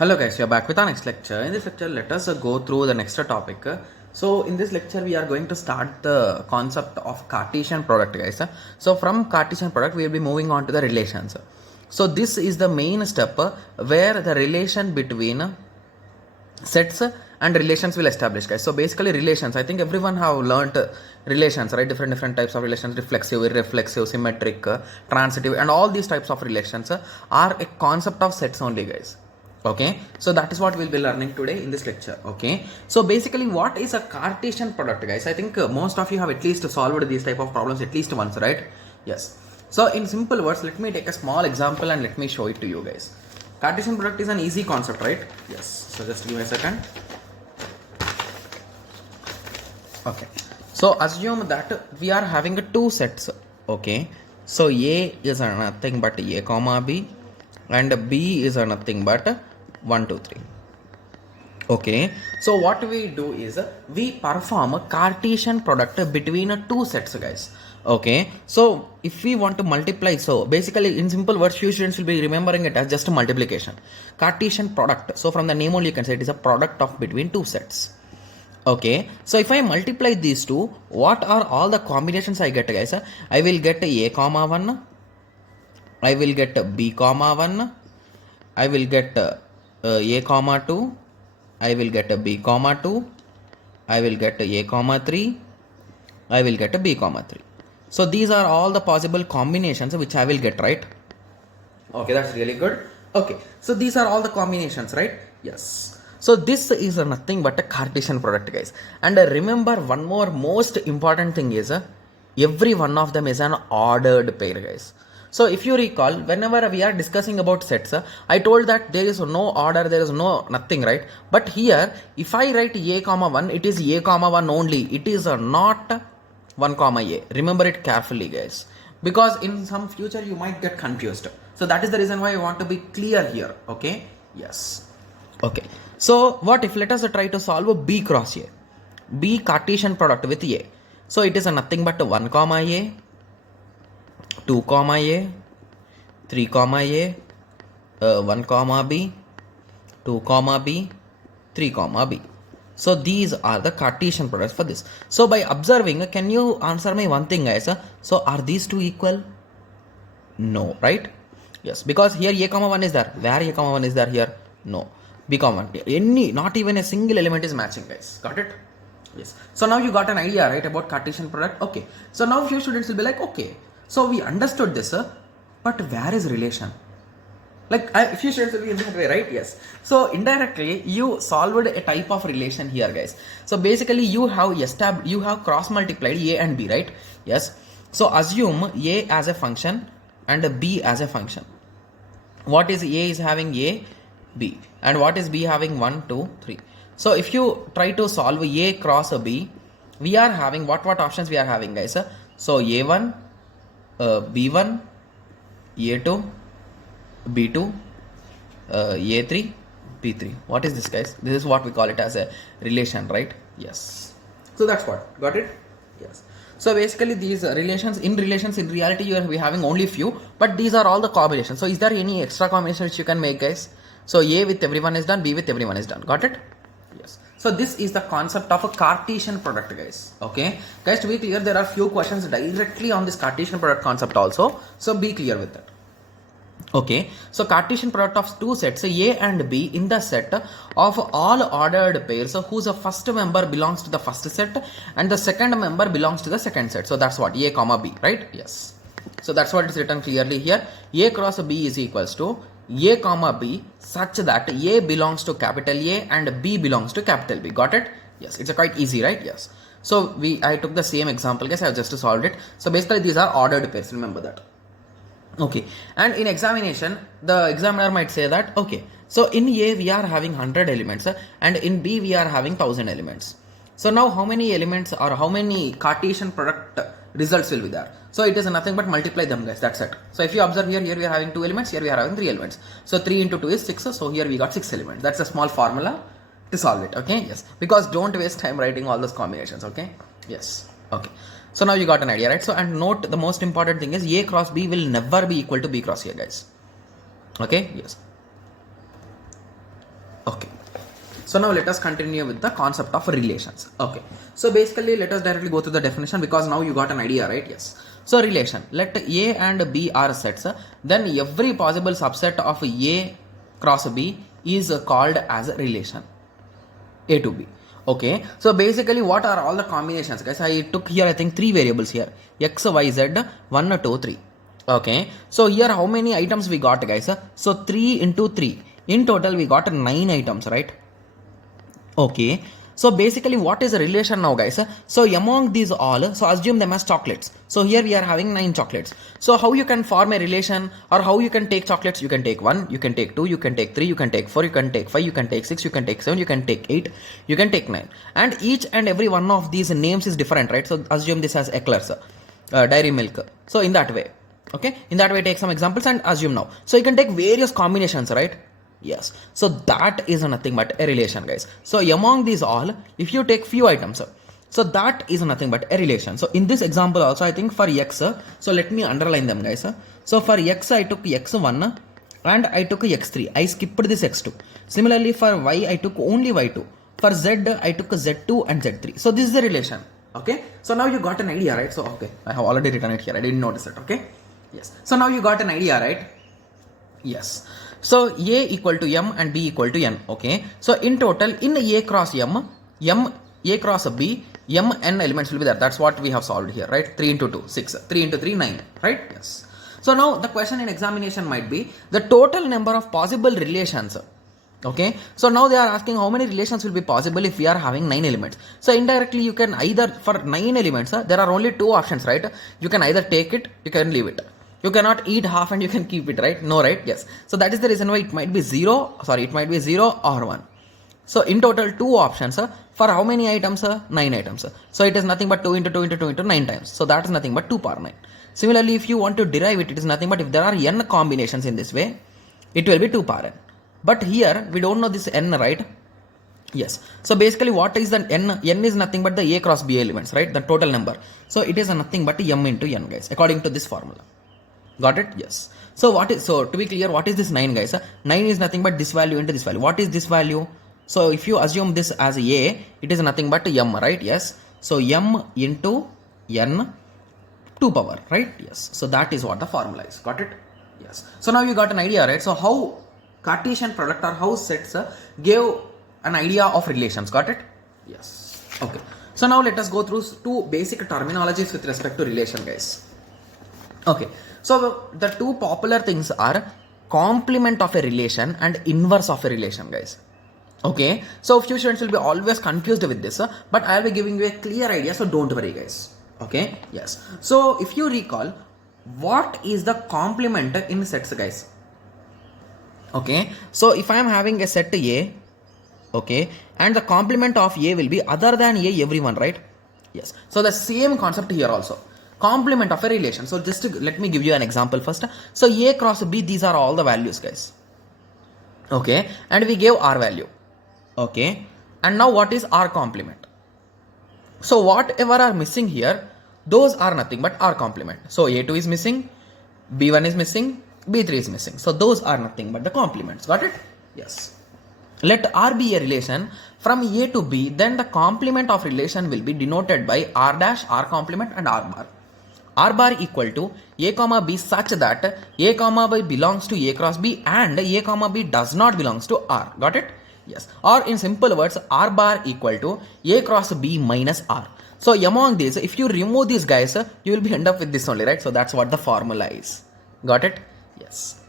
Hello guys, we are back with our next lecture. In this lecture, let us go through the next topic. So in this lecture, we are going to start the concept of Cartesian product, guys. So from Cartesian product, we will be moving on to the relations. So this is the main step where the relation between sets and relations will establish, guys. So basically relations, I think everyone have learnt relations, right? Different types of relations: reflexive, irreflexive, symmetric, transitive, and all these types of relations are a concept of sets only, guys. Okay, so that is what we'll be learning today in this lecture. Okay, so basically what is a Cartesian product, guys? I think most of you have at least solved these type of problems at least once, right? Yes. So in simple words, let me take a small example and let me show it to you guys. Cartesian product is an easy concept, right? Yes. So just give me a second. Okay, so assume that we are having two sets. Okay, so A is nothing but A comma B, and B is nothing but 1 2 3. Okay, so what we do is we perform a Cartesian product between two sets, guys. Okay, so if we want to multiply, so basically in simple words, few students will be remembering it as just a multiplication. Cartesian product, so from the name only you can say it is a product of between two sets. Okay, so if I multiply these two, what are all the combinations I get, guys? I will get A comma 1, I will get B comma 1, I will get A comma 2, I will get a B comma 2, I will get A comma 3, I will get a B comma 3. So these are all the possible combinations which I will get, right? Okay, that's really good. Okay, so these are all the combinations, right? Yes. So this is nothing but a Cartesian product, guys. And remember one more most important thing is every one of them is an ordered pair, guys. So if you recall, whenever we are discussing about sets, I told that there is no order, there is no nothing, right? But here, if I write A comma 1, it is A comma 1 only. It is not 1 comma A. Remember it carefully, guys. Because in some future you might get confused. So that is the reason why I want to be clear here. Okay? Yes. Okay. So what if let us try to solve B cross A. B Cartesian product with A. So it is nothing but 1 comma A, 2 comma A, 3 comma A, 1 comma B, 2 comma B, 3 comma B. So these are the Cartesian products for this. So by observing, can you answer me one thing, guys? So are these two equal? No, right? Yes, because here A comma 1 is there. Where A comma 1 is there here? No. B comma 1. Any, not even a single element is matching, guys. Got it? Yes. So now you got an idea, right, about Cartesian product? Okay. So now few students will be like, okay, so we understood this, but where is relation? Like, few students will be in that way, right? Yes. So indirectly, you solved a type of relation here, guys. So basically, you have cross multiplied A and B, right? Yes. So assume A as a function and B as a function. What is A is having A, B, and what is B having 1 2 3. So if you try to solve A cross B, we are having what options we are having, guys? So A1, B1, A2, B2, A3, B3. What is this, guys? This is what we call it as a relation, right? Yes. So that's what. Got it? Yes. So basically these relations in reality you are having only few, but these are all the combinations. So is there any extra combination which you can make, guys? So A with everyone is done, B with everyone is done. Got it? Yes. So this is the concept of a Cartesian product, guys. Okay. Guys, to be clear, there are few questions directly on this Cartesian product concept also. So be clear with that. Okay. So Cartesian product of two sets, A and B, in the set of all ordered pairs whose first member belongs to the first set and the second member belongs to the second set. So that's what A comma B, right? Yes. So that's what is written clearly here. A cross B is equals to A comma B such that A belongs to capital A and B belongs to capital B. Got it? Yes, it's quite easy, right? Yes. So I took the same example, guys. I have just solved it. So basically these are ordered pairs. Remember that. Okay. And in examination, the examiner might say that, okay, so in A we are having 100 elements and in B we are having 1000 elements. So now how many elements or how many Cartesian product results will be there? So it is nothing but multiply them, guys. That's it. So if you observe here we are having 2 elements, here we are having 3 elements. So 3 into 2 is 6. So here we got 6 elements. That's a small formula to solve it. Okay. Yes. Because don't waste time writing all those combinations. Okay. Yes. Okay. So now you got an idea, right? So and note the most important thing is A cross B will never be equal to B cross A, guys. Okay. Yes. Okay. So now let us continue with the concept of relations. Okay. So basically let us directly go to the definition because now you got an idea, right? Yes. So relation. Let A and B are sets. Then every possible subset of A cross B is called as a relation. A to B. Okay. So basically what are all the combinations, guys? I took here I think 3 variables here. X, Y, Z, 1, 2, 3. Okay. So here how many items we got, guys? So 3 into 3. In total we got 9 items, right? Okay, so basically what is a relation now, guys? So among these all, so assume them as chocolates. So here we are having 9 chocolates. So how you can form a relation, or how you can take chocolates? You can take 1, you can take 2, you can take 3, you can take 4, you can take 5, you can take 6, you can take 7, you can take 8, you can take 9. And each and every one of these names is different, right? So assume this as eclairs, dairy milk. So in that way, okay, in that way take some examples and assume now. So you can take various combinations, right? Yes, so that is nothing but a relation, guys. So among these all, if you take few items, so that is nothing but a relation. So in this example also, I think for x, so let me underline them, guys. So for x, I took x1 and I took x3. I skipped this x2. Similarly for y, I took only y2. For z, I took z2 and z3. So this is the relation. Okay, so now you got an idea, right? So okay, I have already written it here. I didn't notice it. Okay, yes. So now you got an idea, right? Yes. So A equal to M and B equal to N. Okay. So in total, in A cross M, A cross B, M N elements will be there. That's what we have solved here, right? 3 into 2, 6. 3 into 3, 9. Right? Yes. So now the question in examination might be the total number of possible relations. Okay. So now they are asking how many relations will be possible if we are having 9 elements. So indirectly you can either, for 9 elements, there are only 2 options, right? You can either take it, you can leave it. You cannot eat half and you can keep it, right? No, right? Yes. So that is the reason why it might be 0 or 1. So in total 2 options for how many items? 9 items. So it is nothing but 2 into 2 into 2 into 9 times. So that is nothing but 2 power 9. Similarly, if you want to derive it, it is nothing but if there are n combinations in this way, it will be 2 power n. But here we don't know this n, right? Yes. So basically what is the n? N is nothing but the A cross B elements, right? The total number. So it is nothing but m into n, guys, according to this formula. Got it? Yes. So to be clear, what is this 9, guys? 9 is nothing but this value into this value. What is this value? So if you assume this as A, it is nothing but m, right? Yes. So m into n 2 power, right? Yes. So that is what the formula is. Got it? Yes. So now you got an idea, right? So how Cartesian product or how sets gave an idea of relations. Got it? Yes. Okay. So now let us go through 2 basic terminologies with respect to relation, guys. Okay. So the 2 popular things are complement of a relation and inverse of a relation, guys. Okay. So few students will be always confused with this, but I will be giving you a clear idea, so don't worry, guys. Okay. Yes. So if you recall, what is the complement in sets, guys? Okay. So if I am having a set A, okay, and the complement of A will be other than A everyone, right? Yes. So the same concept here also. Complement of a relation. So just let me give you an example first. So A cross B, these are all the values, guys. Okay. And we gave R value. Okay. And now what is R complement? So whatever are missing here, those are nothing but R complement. So A2 is missing, B1 is missing, B3 is missing. So those are nothing but the complements. Got it? Yes. Let R be a relation from A to B, then the complement of relation will be denoted by R dash, R complement and R bar. R bar equal to A comma B such that A comma B belongs to A cross B and A comma B does not belongs to R. Got it? Yes. Or in simple words, R bar equal to A cross B minus R. So among these, if you remove these guys, you will be end up with this only, right? So that's what the formula is. Got it? Yes.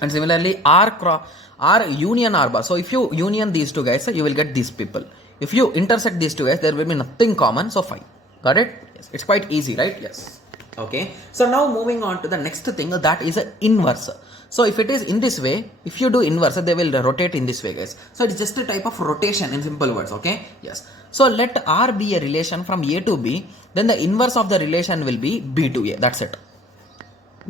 And similarly, R union R bar. So if you union these 2 guys, you will get these people. If you intersect these 2 guys, there will be nothing common. So fine. Got it? Yes. It's quite easy, right? Yes. Okay. So now moving on to the next thing, that is an inverse. So if it is in this way, if you do inverse, they will rotate in this way, guys. So it's just a type of rotation in simple words. Okay. Yes. So let R be a relation from A to B, then the inverse of the relation will be B to A. That's it.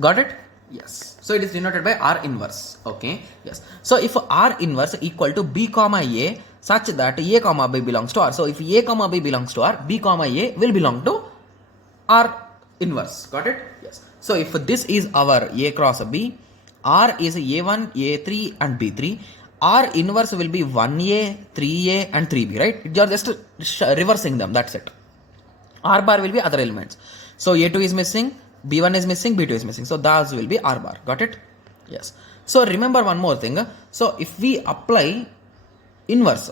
Got it? Yes. So it is denoted by R inverse. Okay. Yes. So if R inverse equal to B comma A such that A comma B belongs to R. So if A comma B belongs to R, B comma A will belong to R inverse. Got it? Yes. So if this is our A cross B, R is A1, A3 and B3 R inverse will be 1A, 3A and 3B, right? You are just reversing them, that's it. R bar will be other elements. So A2 is missing, B1 is missing, B2 is missing. So those will be R bar. Got it? Yes. So remember one more thing. So if we apply inverse,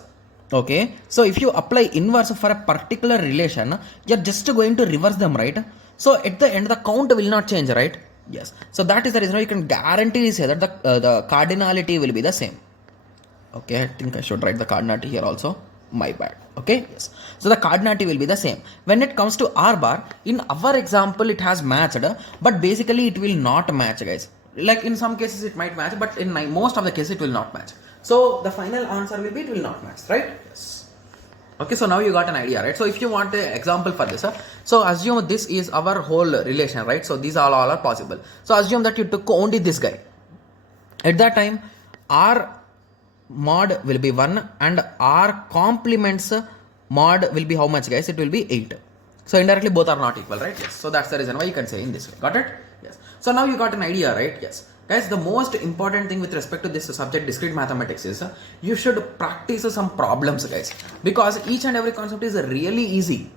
okay, so if you apply inverse for a particular relation, you're just going to reverse them, right? So at the end the count will not change, right? Yes. So that is the reason why you can guarantee say that the cardinality will be the same. Okay, I think I should write the cardinality here also. My bad. Okay, yes. So the cardinality will be the same. When it comes to R bar, in our example it has matched, but basically it will not match, guys. Like in some cases it might match, but in most of the cases it will not match. So the final answer will be it will not match, right? Yes. Okay, so now you got an idea, right? So if you want an example for this, so assume this is our whole relation, right? So these all are possible. So assume that you took only this guy. At that time, R mod will be 1 and R complements mod will be how much, guys? It will be 8. So indirectly both are not equal, right? Yes. So that's the reason why you can say in this way. Got it? Yes. So now you got an idea, right? Yes. Guys, the most important thing with respect to this subject, discrete mathematics, is you should practice some problems, guys, because each and every concept is really easy.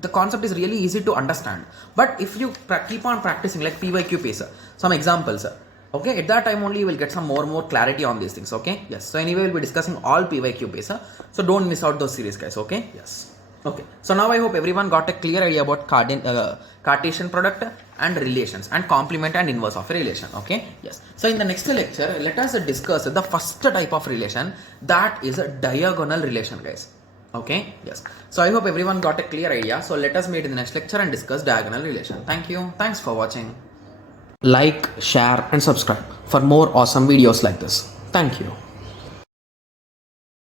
The concept is really easy to understand, but if you keep on practicing like P by Q pace, some examples, okay, at that time only you will get some more clarity on these things. Okay, yes. So anyway, we'll be discussing all P by Q pace, so don't miss out those series, guys. Okay, yes. Okay, so now I hope everyone got a clear idea about Cartesian product and relations and complement and inverse of a relation. Okay, yes. So in the next lecture, let us discuss the first type of relation, that is a diagonal relation, guys. Okay, yes. So I hope everyone got a clear idea. So let us meet in the next lecture and discuss diagonal relation. Thank you. Thanks for watching. Like, share and subscribe for more awesome videos like this. Thank you.